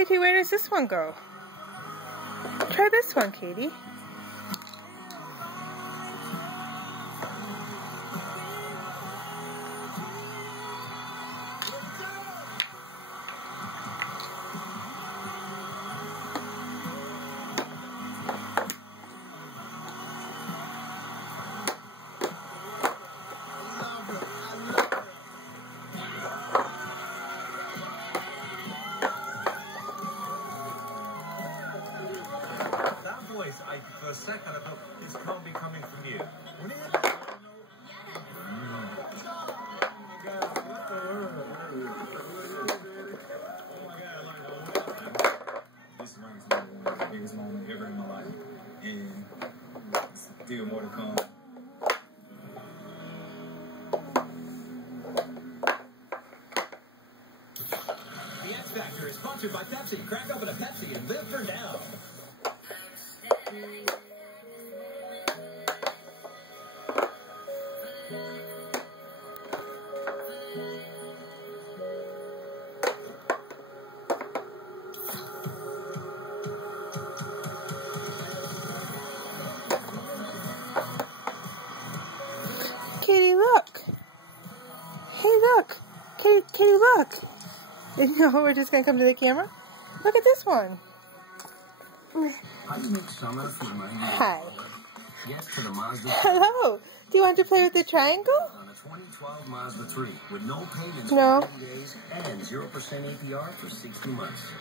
Katie, where does this one go? Try this one, Katie. For a second, I thought this can't be coming from you. This rank's one of the biggest moments ever in my life, and still more to come. The X Factor is sponsored by Pepsi. Crack open a Pepsi and live for now. Katie, look. Hey, look. Katie, look. You know, we're just going to come to the camera. Look at this one. Hi. Yes to the Mazda. Hello. Do you want to play with the triangle? On a 2012 Mazda 3 with no payments No. for 30 days and 0% APR for 60 months.